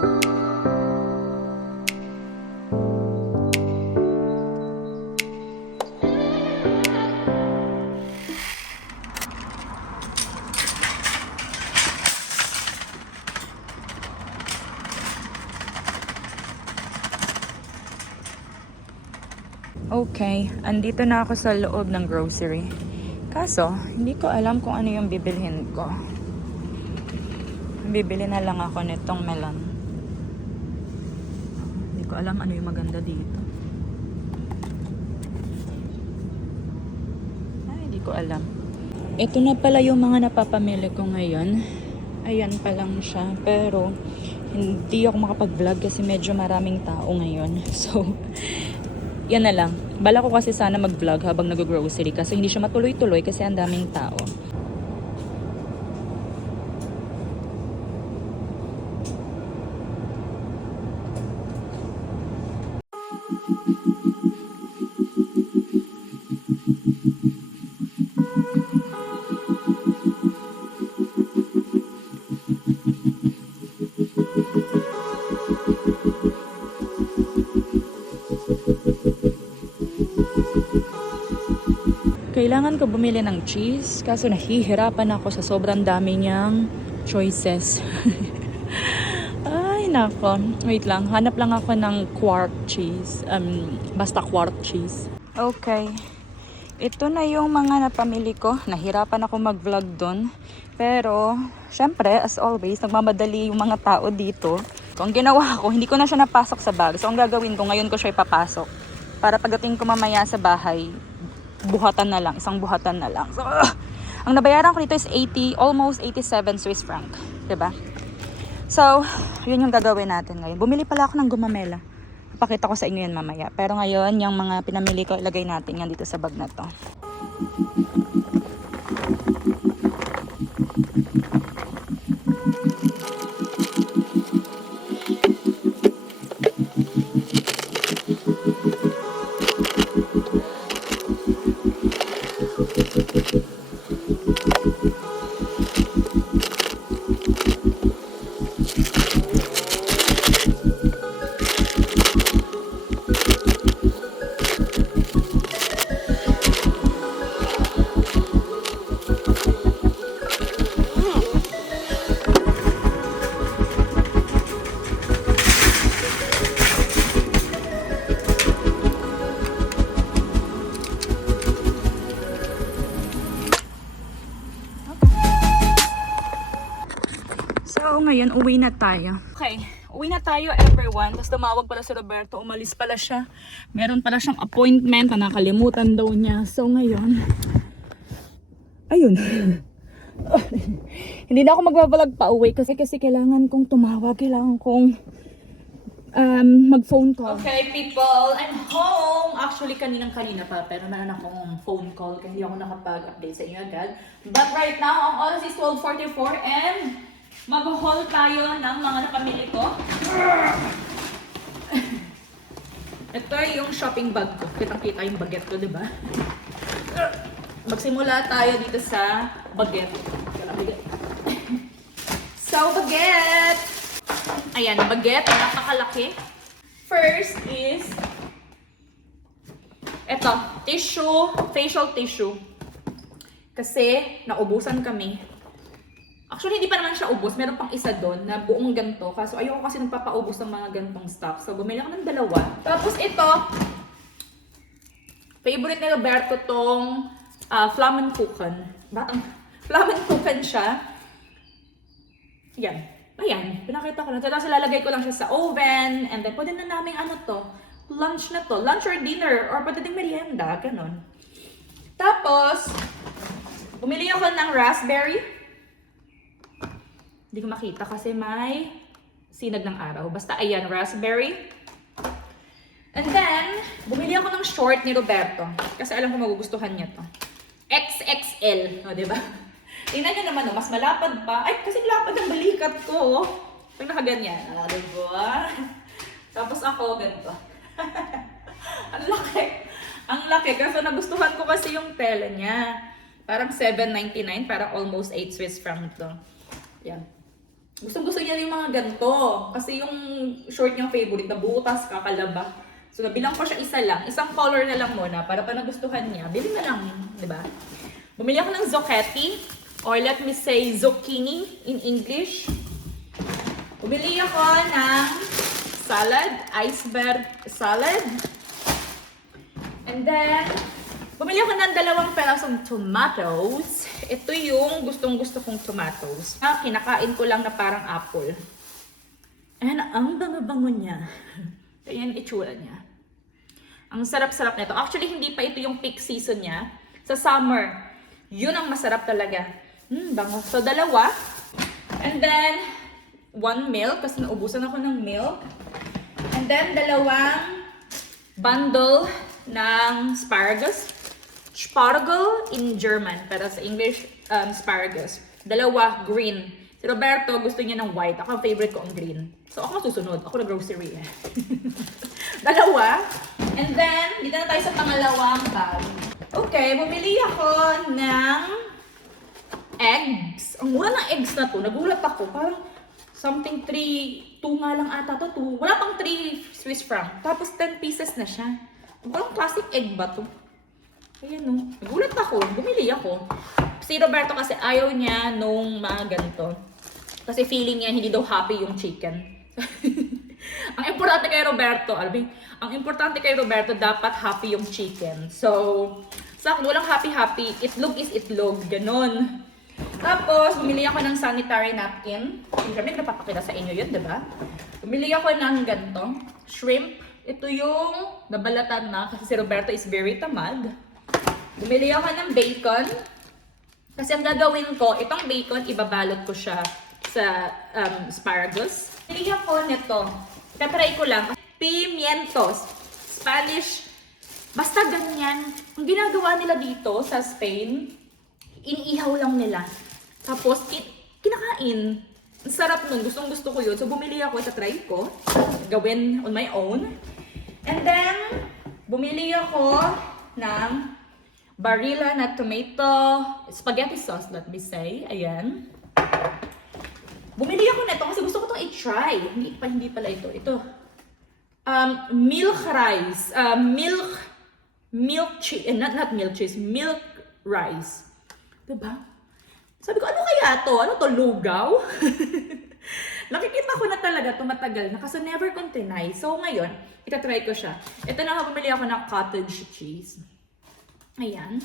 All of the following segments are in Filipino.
Okay, andito na ako sa loob ng grocery. Kaso, hindi ko alam kung ano yung bibilhin ko. Bibili na lang ako nitong melon. Hindi ko alam ano yung maganda dito. Ay, hindi ko alam. Ito na pala yung mga napapamili ko ngayon. Ayan pa lang siya. Pero, hindi ako makapag-vlog kasi medyo maraming tao ngayon. So, yan na lang. Bala ko kasi sana mag-vlog habang nag-grocery kasi hindi siya matuloy-tuloy kasi ang daming tao. Kailangan ko bumili ng cheese kaso nahihirapan ako sa sobrang dami niyang choices. Ay nako, wait lang, hanap lang ako ng quark cheese, basta quark cheese. Okay, ito na yung mga napamili ko. Nahirapan ako mag-vlog doon, pero syempre as always nagmamadali yung mga tao dito. So ang ginawa ko, hindi ko na siya napasok sa bag. So ang gagawin ko, ngayon ko siya ipapasok para pagdating ko mamaya sa bahay, buhatan na lang, isang buhatan na lang. So, ang nabayaran ko dito is 80, almost 87 Swiss franc, 'di ba? So, yun yung gagawin natin ngayon. Bumili pala ako ng gumamela. Papakita ko sa inyo yan mamaya. Pero ngayon, yung mga pinamili ko, ilagay natin yan dito sa bag na to. So, ngayon, uwi na tayo. Okay, uwi na tayo everyone. Tapos tumawag pala si Roberto, umalis pala siya. Meron pala siyang appointment na nakalimutan daw niya. So, ngayon, ayun. Hindi na ako magbablog pa uwi kasi kailangan kong tumawag. Kailangan kong mag-phone call. Okay, people, I'm home. Actually, kanina pa, pero meron akong phone call kaya hindi ako nakapag-update sa inyo agad. But right now, ang oras is 12:44 and mag-haul tayo ng mga napamili ko. Ito yung shopping bag ko. Kitang-kita yung baguette ko, diba? Magsimula tayo dito sa baguette. So, baguette! Ayan, baguette. Napakalaki. First is ito, tissue, facial tissue. Kasi naubusan kami. Actually, hindi pa naman siya ubos. Meron pang isa doon na buong ganto. Kaso ayoko kasi nagpapaubos ng mga gantong stock. So, bumili ako ng dalawa. Tapos ito, favorite ni Roberto tong Flammenkuchen. Flammenkuchen siya. Yan. Ayan. Pinakita ko na. Tapos ilalagay ko lang siya sa oven. And then, pwede na namin ano to. Lunch na to. Lunch or dinner. Or pwede ding merienda. Ganon. Tapos, bumili ako ng raspberry. Hindi ko makita kasi may sinag ng araw. Basta ayan, raspberry. And then, bumili ako ng short ni Roberto. Kasi alam ko magugustuhan niya to. XXL. O, diba? Tingnan nyo naman, mas malapad pa. Ay, kasi lapad ang balikat ko. Pag nakaganyan. Diba? Tapos ako, ganito. Ang laki. Ang laki. Kasi nagustuhan ko kasi yung tela niya. Parang 7.99. Parang almost 8 Swiss franc to. Yan. Gustong-gusto niya yung mga ganito. Kasi yung short niyang favorite na butas, kakalaba. So, nabilang ko siya isa lang. Isang color na lang muna para pa nagustuhan niya. Bili na lang, di ba? Bumili ako ng zucchini, or let me say zucchini in English. Bumili ako ng salad, iceberg salad. And then, bumili ako ng 2 perasong tomatoes. Ito yung gustong-gusto kong tomatoes. Kinakain ko lang na parang apple. And ang bango-bango niya. Ayan itsura niya. Ang sarap-sarap nito. Actually, hindi pa ito yung peak season niya. Sa summer, yun ang masarap talaga. Bango. So, 2. And then, 1 milk. Kasi naubusan ako ng milk. And then, 2 bundle ng asparagus. Spargel in German, pero sa English, asparagus. 2 green. Si Roberto gusto niya ng white. Ako, favorite ko ang green. So, ako susunod. Ako na grocery eh. 2. And then, dito na tayo sa pangalawang bag. Okay, bumili ako ng eggs. Ang mura ng eggs na to, nagulat ako. Parang something 2 nga lang ata to. 2. Wala pang 3 Swiss franc. Tapos 10 pieces na siya. Parang classic egg ba to? Ayan no. Nagulat ako. Bumili ako. Si Roberto kasi ayaw niya nung mga ganito. Kasi feeling niya hindi daw happy yung chicken. Ang importante kay Roberto, ang importante kay Roberto dapat happy yung chicken. So, sa akin, walang happy-happy. Itlog is itlog. Ganon. Tapos, bumili ako ng sanitary napkin. Siyempre, napapakita sa inyo yun, diba? Bumili ako ng ganito. Shrimp. Ito yung nabalatan na kasi si Roberto is very tamad. Bumili ako ng bacon. Kasi ang gagawin ko, itong bacon, ibabalot ko siya sa asparagus. Bumili ako nito. Tatry ko lang. Pimientos. Spanish. Basta ganyan. Ang ginagawa nila dito sa Spain, iniihaw lang nila. Tapos, kinakain. Ang sarap nun. Gustong-gusto ko yun. So, bumili ako. Tatry ko. Gawin on my own. And then, bumili ako ng Barilla na tomato spaghetti sauce, let me say. Ayan. Bumili ako nito kasi gusto ko itong i-try. Hindi pala ito. Ito. Milk rice. Milk cheese. Not milk cheese. Milk rice. Diba? Sabi ko, ano kaya to? Ano to? Lugaw? Nakikita ko na talaga tumatagal na kasi never kong tinay. So ngayon, itatry ko siya. Ito na bumili ako ng cottage cheese. Ayan.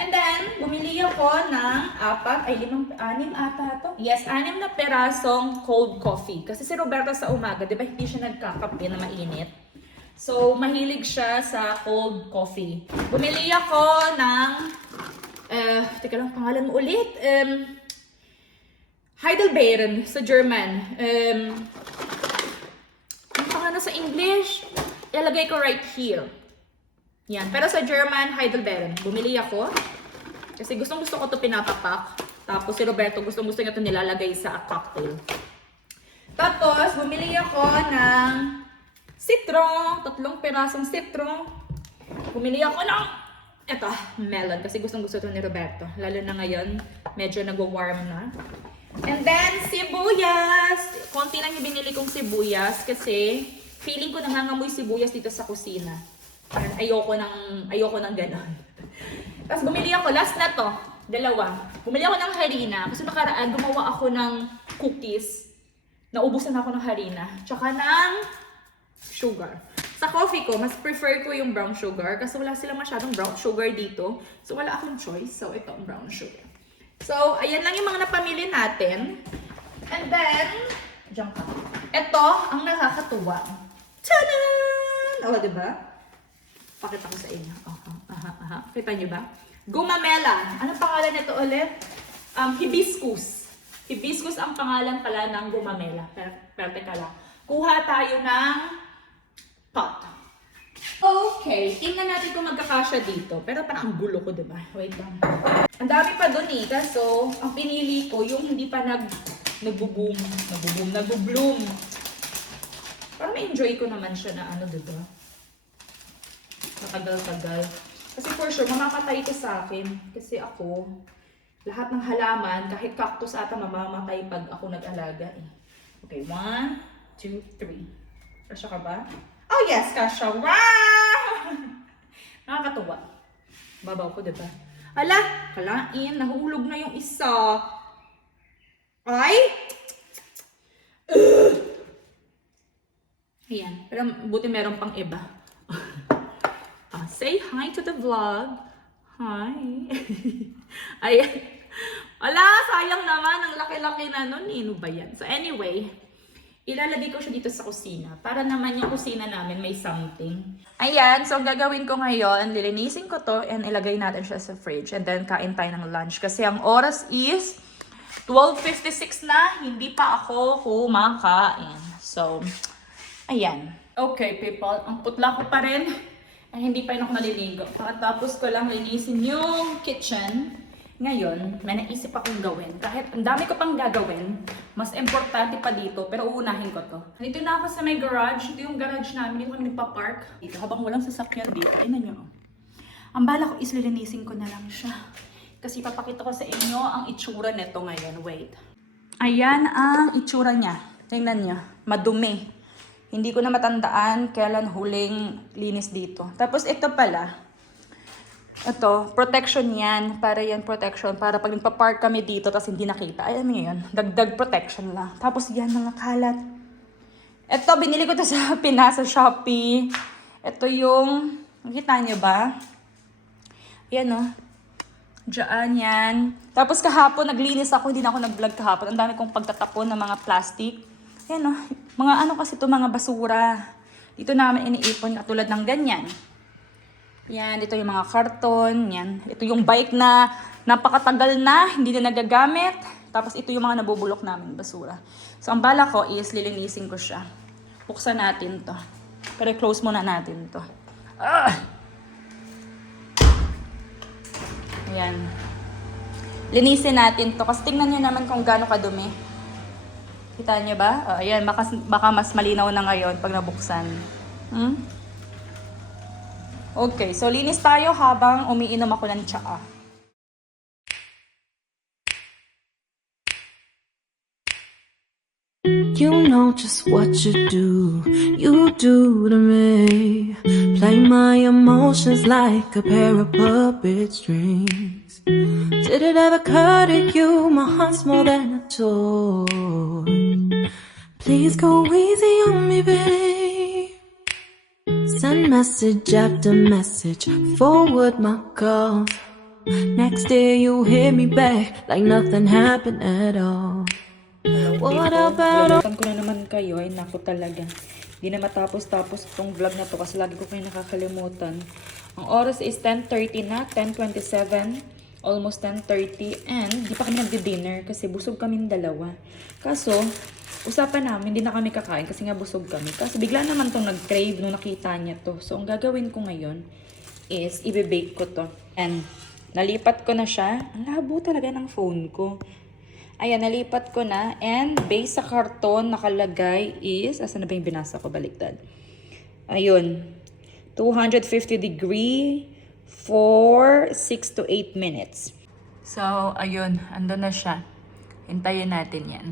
And then, bumili ako ng 6 ata to. Yes, 6 na perasong cold coffee. Kasi si Roberto sa umaga, di ba hindi siya nagkakape na mainit? So, mahilig siya sa cold coffee. Bumili ako ng, teka lang, pangalan mo ulit. Heidelbeeren sa German. Ang pangalan sa English, ilagay ko right here. Yan. Pero sa German, Heidelbeeren. Bumili ako. Kasi gustong-gusto ko ito pinapapak. Tapos si Roberto gustong-gusto niya ito nilalagay sa cocktail. Tapos, bumili ako ng citron. 3 pirasong citron. Bumili ako ng melon. Kasi gustong-gusto ito ni Roberto. Lalo na ngayon, medyo nagwa-warm na. And then, sibuyas. Konti lang yung binili kong sibuyas kasi feeling ko nangangamoy sibuyas dito sa kusina. Ayoko ng ganon. Tapos bumili ako, last na to, 2. Bumili ako ng harina. Kasi nakaraan, gumawa ako ng cookies. Naubusan ako ng harina. Tsaka ng sugar. Sa coffee ko, mas prefer ko yung brown sugar. Kasi wala silang masyadong brown sugar dito. So wala akong choice. So ito ang brown sugar. So, ayan lang yung mga napamili natin. And then, diyan ka. Ito, ang nakakatuwa. Tadan! O, diba? Pakita ko sa inyo. Kita nyo ba? Gumamela. Anong pangalan nito ulit? Hibiscus. Hibiscus ang pangalan pala ng gumamela. Pero teka lang. Kuha tayo ng pot. Okay. Tingnan natin kung magkakasya dito. Pero parang ang gulo ko, diba? Wait lang. Ang dami pa dun eh. So, ang pinili ko, yung hindi pa nagbo-bloom. Parang ma-enjoy ko naman siya na diba? Matagal-tagal. Kasi for sure, makakatay ito sa akin. Kasi ako, Lahat ng halaman, kahit cactus ata mamamatay pag ako nag-alaga eh. Okay, 1, 2, 3. Kasya ka ba? Oh yes, kasya. Wow! Nakakatuwa. Babaw ko, diba? Ala, kalain, nahulog na yung isa. Ay! Ayan, pero buti meron pang iba. Say hi to the vlog. Hi. Ayan. Ala, sayang naman. Ang laki-laki na nun. Ano ba yan? So anyway, ilalagay ko siya dito sa kusina. Para naman yung kusina namin may something. Ayan, so ang gagawin ko ngayon, lilinisin ko to and ilagay natin siya sa fridge. And then kain tayo ng lunch. Kasi ang oras is 12:56 na. Hindi pa ako kumakain. So, ayan. Okay, people. Ang putla ko pa rin. Ay, hindi pa rin ako naliligo. Pagkatapos ko lang linisin yung kitchen. Ngayon, may naisip akong gawin. Kahit ang dami ko pang gagawin, mas importante pa dito, pero uunahin ko to. Dito na ako sa may garage. Ito yung garage namin. Dito kami nagpa-park. Dito, habang walang sasakyan dito. Tingnan nyo. Ang bala ko is lilinisin ko na lang siya. Kasi papakita ko sa inyo ang itsura nito ngayon. Wait. Ayan ang itsura niya. Tingnan nyo. Madumi. Hindi ko na matandaan kailan huling linis dito. Tapos ito pala. Ito, protection yan. Para yan protection. Para pag nagpa-park kami dito tapos hindi nakita. Ay, ano yun? Dagdag protection lang. Tapos yan, mga kalat. Ito, binili ko to sa Pinas, sa Shopee. Ito yung, nakita niyo ba? Yan o. Diyan yan. Tapos kahapon, naglinis ako. Hindi na ako nag-vlog kahapon. Ang dami kong pagtatapon ng mga plastic. Yan o. Mga ano kasi ito, mga basura. Dito namin iniipon katulad ng ganyan. Yan, dito yung mga karton. Yan. Ito yung bike na napakatagal na, hindi na nagagamit. Tapos ito yung mga nabubulok namin basura. So ang bala ko is lilinisin ko siya. Buksan natin to. Pero close muna natin to. Ayan. Linisin natin to. Kasi tingnan nyo naman kung gaano kadumi. Kita niyo ba? Ayan, baka mas malinaw na ngayon pag nabuksan. Okay, so linis tayo habang umiinom ako ng tsaa. You know just what you do to me. Play my emotions like a pair of puppet strings. Did it ever occur to you my heart's more than a toy? Please go easy on me, babe. Send message after message, forward my calls. Next day you hit me back like nothing happened at all. What about Lulutan ko na naman kayo. Ay, naku talaga. Hindi na matapos-tapos itong vlog na to kasi lagi ko kayo nakakalimutan. Ang oras is 10:30 na, 10:27. Almost 10:30. And di pa kami nagdi-dinner kasi busog kaming dalawa. Kaso, usapan namin, hindi na kami kakain kasi nga busog kami. Kasi bigla naman tong nag-crave nung nakita niya to. So, ang gagawin ko ngayon is i-bake ko to. And nalipat ko na siya. Ang labo talaga ng phone ko. Ayan, nalipat ko na. And base sa karton nakalagay is, asan na ba yung binasa ko? Baliktad. Ayun. 250 degree for 6 to 8 minutes. So, ayun. Andun na siya. Hintayin natin yan.